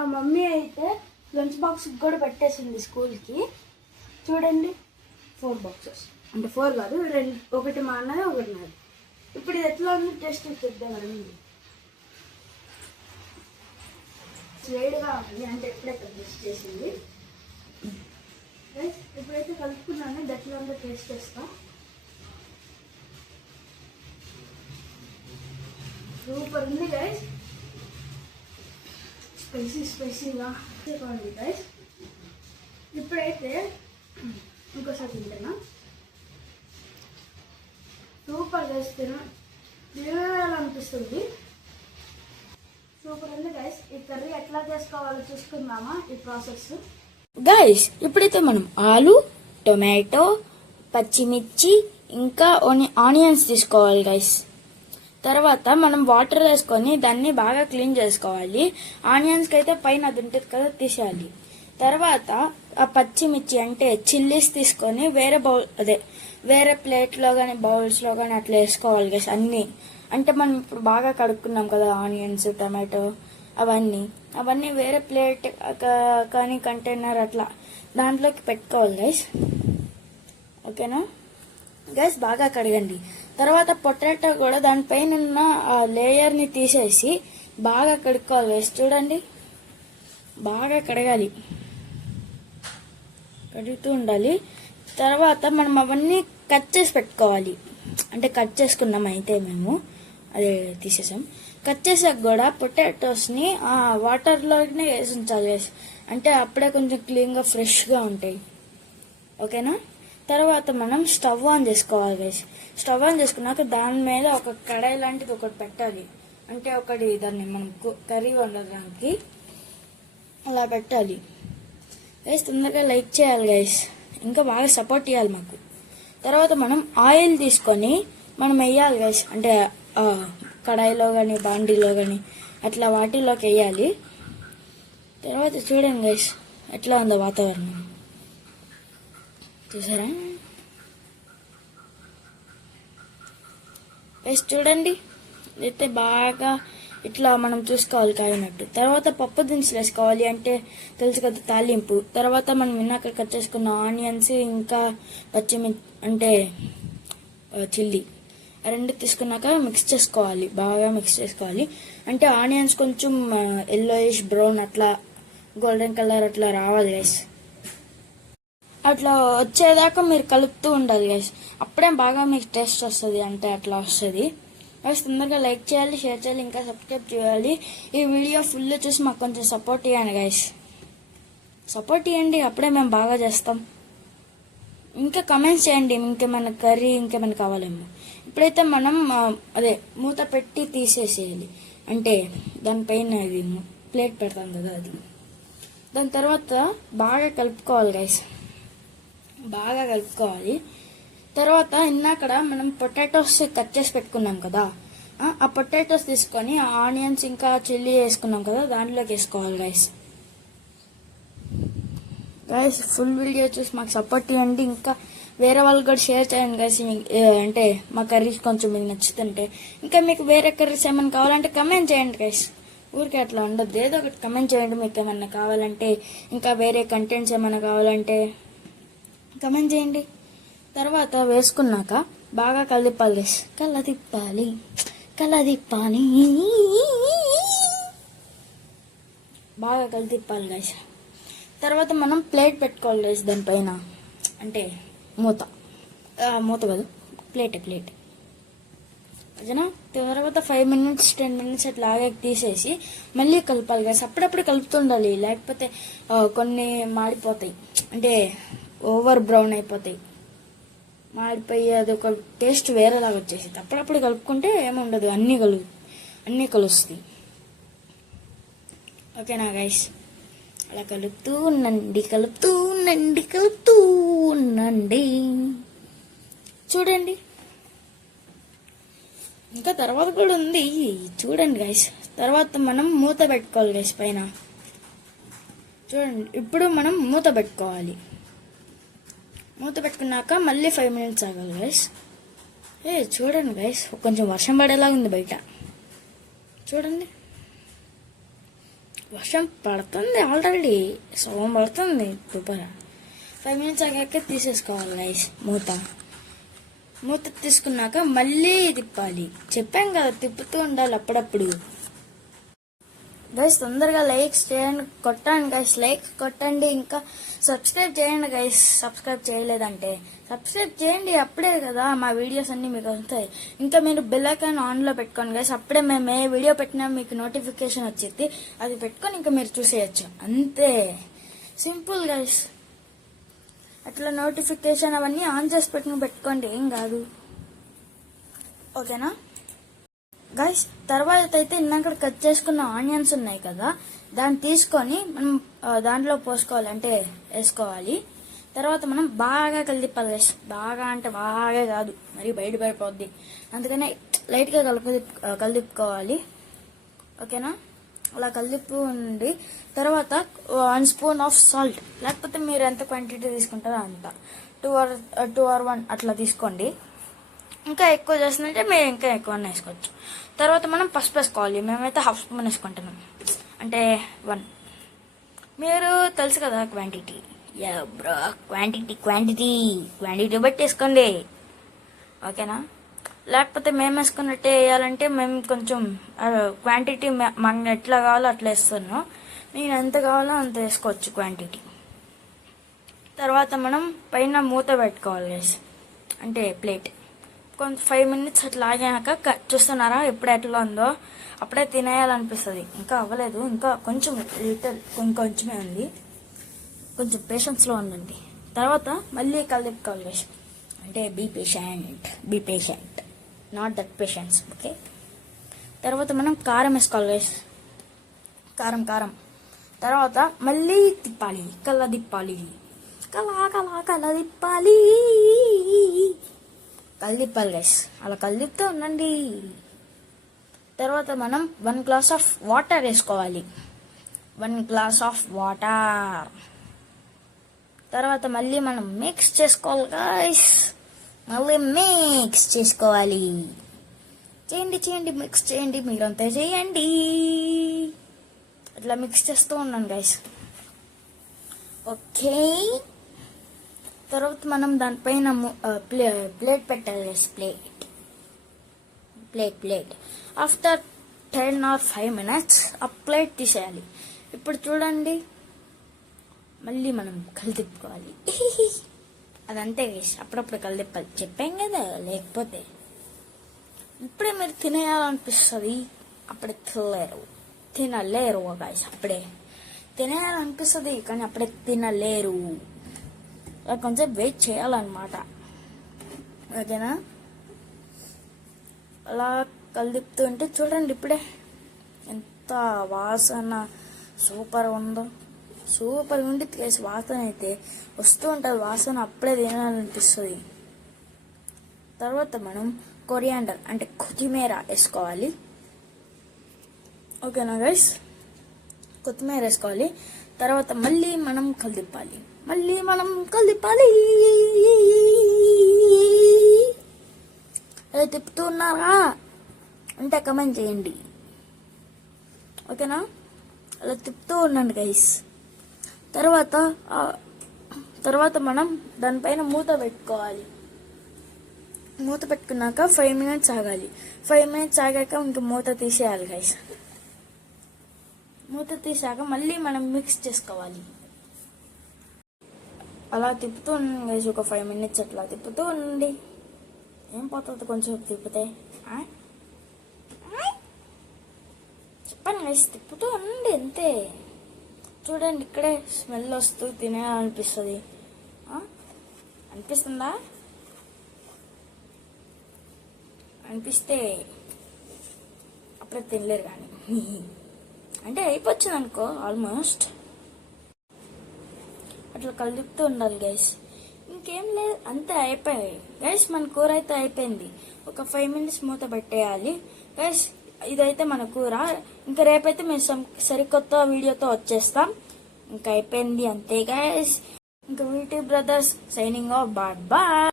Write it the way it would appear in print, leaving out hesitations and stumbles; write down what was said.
మా మమ్మీ అయితే lunch box కూడా పెట్టేసింది స్కూల్కి. చూడండి 4 బాక్సెస్, అంటే 4 కాదు, 2, ఒకటి మా అన్నది, ఒకటి నాది. ఇప్పుడు ఇది ఎట్లా ఉంది టేస్ట్ చూద్దామండి. వేడిగా ఉంది, అంటే ఎప్పుడైతే టేస్ట్ చేసింది. ఇప్పుడైతే కలుపుకున్నాను, ఇది ఎట్లా ఉందో టేస్ట్ చేస్తాం. సూపర్ ఉంది గైస్, స్పైసీగా ఉంది గైస్. ఇప్పుడైతే ఇంకోసారి తింటున్నా. సూపర్ గైస్, తినాలనిపిస్తుంది. సూపర్ ఉంది గైస్. ఈ కర్రీ ఎట్లా చేసుకోవాలో చూసుకుందామా ఈ ప్రాసెస్. గైస్ ఇప్పుడైతే మనం ఆలు, టొమాటో, పచ్చిమిర్చి ఇంకా ఆనియన్స్ తీసుకోవాలి గైస్. తర్వాత మనం వాటర్ వేసుకొని దాన్ని బాగా క్లీన్ చేసుకోవాలి. ఆనియన్స్కి అయితే పైన అది ఉంటుంది కదా, తీసేయాలి. తర్వాత ఆ పచ్చిమిర్చి అంటే చిల్లీస్ తీసుకొని వేరే ప్లేట్లో కానీ బౌల్స్లో కానీ అట్లా వేసుకోవాలి గైస్. అన్నీ అంటే మనం ఇప్పుడు బాగా కడుక్కున్నాం కదా ఆనియన్స్, టమాటో, అవన్నీ వేరే ప్లేట్ కానీ కంటైనర్ అట్లా దాంట్లోకి పెట్టుకోవాలి గైస్. ఓకేనా గైస్, బాగా కడగండి. తర్వాత పొటాటో కూడా దానిపైన ఉన్న ఆ లేయర్ని తీసేసి బాగా కడుక్కోవాలి గైస్. చూడండి, బాగా కడగాలి, కడుగుతూ ఉండాలి. తర్వాత మనం అవన్నీ కట్ చేసి పెట్టుకోవాలి. అంటే కట్ చేసుకున్నాం అయితే మేము అదే తీసేసాం. కట్ చేసాక కూడా పొటాటోస్ని వాటర్లోనే వేసి ఉంచాలి గైస్. అంటే అప్పుడే కొంచెం క్లీన్గా ఫ్రెష్గా ఉంటాయి. ఓకేనా. తర్వాత మనం స్టవ్ ఆన్ చేసుకోవాలి గైస్. స్టవ్ ఆన్ చేసుకున్నాక దాని మీద ఒక కడాయి లాంటిది ఒకటి పెట్టాలి. అంటే దాన్ని మనం కర్రీ వండడానికి అలా పెట్టాలి గైస్. తొందరగా లైక్ చేయాలి గైస్, ఇంకా బాగా సపోర్ట్ చేయాలి మాకు. తర్వాత మనం ఆయిల్ తీసుకొని మనం వేయాలి గైస్. అంటే కడాయిలో కానీ బాండీలో కానీ అట్లా వాటిలోకి వేయాలి. తర్వాత చూడండి గైస్ ఎట్లా ఉందో వాతావరణం, చూసారా గైస్. చూడండి అయితే బాగా ఇట్లా మనం చూసుకోవాలి కాగినట్టు. తర్వాత పప్పు దినుసులు వేసుకోవాలి, అంటే తెలుసు కదా తాలింపు. తర్వాత మనం విన్నాక కట్ చేసుకున్న ఆనియన్స్ ఇంకా పచ్చిమిర్చి అంటే చిల్లీ రెండు తీసుకున్నాక మిక్స్ చేసుకోవాలి, బాగా మిక్స్ చేసుకోవాలి. అంటే ఆనియన్స్ కొంచెం ఎల్లోయిష్ బ్రౌన్ అట్లా గోల్డెన్ కలర్ అట్లా రావాలి గైస్. అట్లా వచ్చేదాకా మీరు కలుపుతూ ఉండాలి గైస్. అప్పుడే బాగా మీకు టేస్ట్ వస్తుంది, అంటే అట్లా వస్తుంది గైస్. తొందరగా లైక్ చేయాలి, షేర్ చేయాలి, ఇంకా సబ్స్క్రైబ్ చేయాలి. ఈ వీడియో ఫుల్ చూసి మాకు కొంచెం సపోర్ట్ ఇవ్వండి గైస్. సపోర్ట్ ఇవ్వండి, అప్పుడే మేము బాగా చేస్తాం. ఇంకా కమెంట్స్ చేయండి ఇంకేమైనా కర్రీ ఇంకేమైనా కావాలేమో. ఇప్పుడైతే మనం మూత పెట్టి తీసేసేయాలి. అంటే దానిపైన ఇది ప్లేట్ పెడతాం కదా అది. దాని తర్వాత బాగా కలుపుకోవాలి గైస్, బాగా కలుపుకోవాలి. తర్వాత ఇందాకడ మనం పొటాటోస్ కట్ చేసి పెట్టుకున్నాం కదా, ఆ పొటాటోస్ తీసుకొని ఆనియన్స్ ఇంకా చిల్లీ వేసుకున్నాం కదా దాంట్లోకి వేసుకోవాలి గైస్. ఫుల్ వీడియో చూసి మాకు సపోర్ట్ ఇవ్వండి, ఇంకా వేరే వాళ్ళకి కూడా షేర్ చేయండి గైస్. అంటే మా కర్రీస్ కొంచెం మీకు నచ్చుతుంటే, ఇంకా మీకు వేరే కర్రీస్ ఏమైనా కావాలంటే కమెంట్ చేయండి గైస్. ఊరికే అట్లా ఉండద్దు, ఏదో ఒకటి కమెంట్ చేయండి మీకు ఏమైనా కావాలంటే, ఇంకా వేరే కంటెంట్స్ ఏమైనా కావాలంటే కమెంట్ చేయండి. తర్వాత వేసుకున్నాక బాగా కలదిప్పాలి గైస్, కలదిప్పాలి బాగా కలదిప్పాలి గైస్. తర్వాత మనం ప్లేట్ పెట్టుకోవాలి గైస్ దానిపైన, అంటే మూత కాదు ప్లేట్ ఓకేనా. తర్వాత 5 minutes 10 minutes అట్లా ఆగాక తీసేసి మళ్ళీ కలపాలి గైస్. అప్పుడప్పుడు కలుపుతుండాలి, లేకపోతే కొన్ని మాడిపోతాయి, అంటే ఓవర్ బ్రౌన్ అయిపోతాయి, మాడిపోయి అదొక టేస్ట్ వేరేలాగా వచ్చేసింది. అప్పుడప్పుడు కలుపుకుంటే ఏముండదు, అన్నీ కలుస్తాయి. ఓకేనా గైస్. అలా కలుపుతూ ఉండండి. చూడండి ఇంకా తర్వాత కూడా ఉంది, చూడండి గైస్. తర్వాత మనం మూత పెట్టుకోవాలి గైస్ పైన. చూడండి ఇప్పుడు మనం మూత పెట్టుకోవాలి. మూత పెట్టుకున్నాక మళ్ళీ 5 minutes ఆగాలి గైస్. చూడండి గైస్, కొంచెం వర్షం పడేలాగా ఉంది బయట. చూడండి వర్షం పడుతుంది ఆల్రెడీ, సగం పడుతుంది. ఇప్పుడు 5 minutes ఆగాక తీసేసుకోవాలి గైస్. మూత తీసుకున్నాక మళ్ళీ తిప్పాలి. చెప్పాం కదా, తిప్పుతూ ఉండాలి అప్పుడప్పుడు. గైస్ తొందరగా లైక్స్ చేయండి, కొట్టండి గైస్, లైక్స్ కొట్టండి. ఇంకా సబ్స్క్రైబ్ చేయండి గైస్, సబ్స్క్రైబ్ చేయలేదంటే సబ్స్క్రైబ్ చేయండి. అప్పుడే కదా మా వీడియోస్ అన్ని మీకు వస్తాయి. ఇంకా మీరు బెల్ ఐకాన్ ఆన్లో పెట్టుకోండి గైస్. అప్పుడే మేము ఏ వీడియో పెట్టినా మీకు నోటిఫికేషన్ వచ్చేది. అది పెట్టుకొని ఇంకా మీరు చూసేయచ్చు. అంతే, సింపుల్ గైస్. అట్లా నోటిఫికేషన్ అవన్నీ ఆన్ చేసి పెట్టుకోండి, ఏం కాదు. ఓకేనా గైస్? తర్వాత అయితే ఇందాక కట్ చేసుకున్న ఆనియన్స్ ఉన్నాయి కదా, దాన్ని తీసుకొని మనం దాంట్లో పోసుకోవాలి, అంటే వేసుకోవాలి. తర్వాత మనం బాగా కలిదిప్పాలి గైస్. బాగా అంటే బాగా కాదు, మరి బయటపడిపోద్ది. అందుకనే లైట్గా కలిదిప్పుకోవాలి. ఓకేనా? అలా కలిపి ఉండి తర్వాత 1 spoon ఆఫ్ సాల్ట్, లేకపోతే మీరు ఎంత క్వాంటిటీ తీసుకుంటారో అంత, 2 or 1 అట్లా తీసుకోండి. ఇంకా ఎక్కువ చేస్తుందంటే మీరు ఇంకా ఎక్కువ వేసుకోవచ్చు. తర్వాత మనం పసుపు వేసుకోవాలి. మేమైతే 1/2 spoon వేసుకుంటున్నాం, అంటే 1. మీరు తెలుసు కదా క్వాంటిటీ. బ్రో, క్వాంటిటీ బట్టి వేసుకోండి. ఓకేనా? లేకపోతే మేము వేసుకున్నట్టే వేయాలంటే మేము కొంచెం క్వాంటిటీ మనకు ఎట్లా కావాలో అట్లా వేస్తున్నాం. మీకు ఎంత కావాలో అంత వేసుకోవచ్చు క్వాంటిటీ. తర్వాత మనం పైన మూత పెట్టుకోవాలి గైస్, అంటే ప్లేట్. కొంచెం 5 minutes అట్లా ఆగాక చూస్తున్నారా ఎప్పుడు ఎట్లా ఉందో, అప్పుడే తినేయాలనిపిస్తుంది. ఇంకా అవ్వలేదు, ఇంకా కొంచెం కొంచెమే ఉంది. కొంచెం పేషెన్స్లో ఉండండి. తర్వాత మళ్ళీ కలిపుకోవాలి గైస్, అంటే be patient, not that patients. Okay? తర్వాత మనం కారం వేసుకోవాలి గైస్. కారం తర్వాత మళ్ళీ తిప్పాలి, కలదిప్పాలి. కలిదిప్పాలి గైస్, అలా కలిదిప్తూ ఉండండి. తర్వాత మనం 1 glass ఆఫ్ వాటర్ వేసుకోవాలి. 1 glass ఆఫ్ వాటర్. తర్వాత మళ్ళీ మనం మిక్స్ చేసుకోవాలి గైస్. చేయండి, మిక్స్ చేయండి, మీరంతా చేయండి. అట్లా మిక్స్ చేస్తూ ఉన్నాను గైస్. ఓకే? తర్వాత మనం దానిపైన ప్లేట్ పెట్టాలి guys. Plate after 10 or 5 minutes ఆ ప్లేట్ తీసేయాలి. ఇప్పుడు చూడండి, మళ్ళీ మనం కలిదిప్పుకోవాలి. అదంతే గైస్, అప్పుడప్పుడు కలిదిప్పాలి. చెప్పాం కదా, లేకపోతే ఇప్పుడే మీరు తినేయాలనిపిస్తుంది, అప్పుడే తినలేరు గైస్. అప్పుడే తినేయాలనిపిస్తుంది కానీ అప్పుడే తినలేరు. కొంచెం వెయిట్ చేయాలన్నమాట. ఓకేనా? అలా కలిదిప్పుతూ ఉంటే చూడండి, ఇప్పుడే ఎంత వాసన సూపర్ ఉందో. సూపర్ ఉండి వాసన అయితే వస్తూ ఉంటుంది. వాసన అప్పుడే తినాలనిపిస్తుంది. తర్వాత మనం కొరియాండర్, అంటే కొత్తిమీర వేసుకోవాలి. ఓకేనా గైస్? కొత్తిమీర వేసుకోవాలి. తర్వాత మళ్ళీ మనం కలిదిప్పాలి. అలా తిప్పుతూ ఉన్నారా అంటే కమెంట్ చేయండి. ఓకేనా? అలా తిప్పుతూ ఉండండి గైస్. తర్వాత మనం దానిపైన మూత పెట్టుకోవాలి. మూత పెట్టుకున్నాక 5 minutes ఆగాలి. 5 minutes ఆగాక ఇంకా మూత తీసేయాలి గైస్. మూత తీసాక మళ్ళీ మనం మిక్స్ చేసుకోవాలి. అలా తిప్పుతూ ఉండండి గైస్. ఒక 5 minutes అట్లా తిప్పుతూ ఉండండి. ఏం పోతుంది కొంచెం తిప్పితే? చెప్పండి గైస్, తిప్పుతూ ఉండండి అంతే. చూడండి, ఇక్కడే స్మెల్ వస్తూ తినేయాలనిపిస్తుంది. అనిపిస్తుందా? అనిపిస్తే అప్పుడే తినలేరు కానీ అంటే అయిపోతుంది అనుకో ఆల్మోస్ట్. అట్లా కలుపుతూ ఉండాలి గైస్. ఇంకేం లేదు, అంతే, అయిపోయాయి గైస్. మన కూర అయితే అయిపోయింది. ఒక 5 minutes మూత పెట్టేయాలి గైస్. ఇదైతే మన కూర. ఇంకా రేపైతే మేము సరికొత్త వీడియోతో వచ్చేస్తాం. ఇంకా అయిపోయింది అంతే గైస్. ఇంకా వీటి బ్రదర్స్ సైనింగ్ ఆఫ్. బాయ్.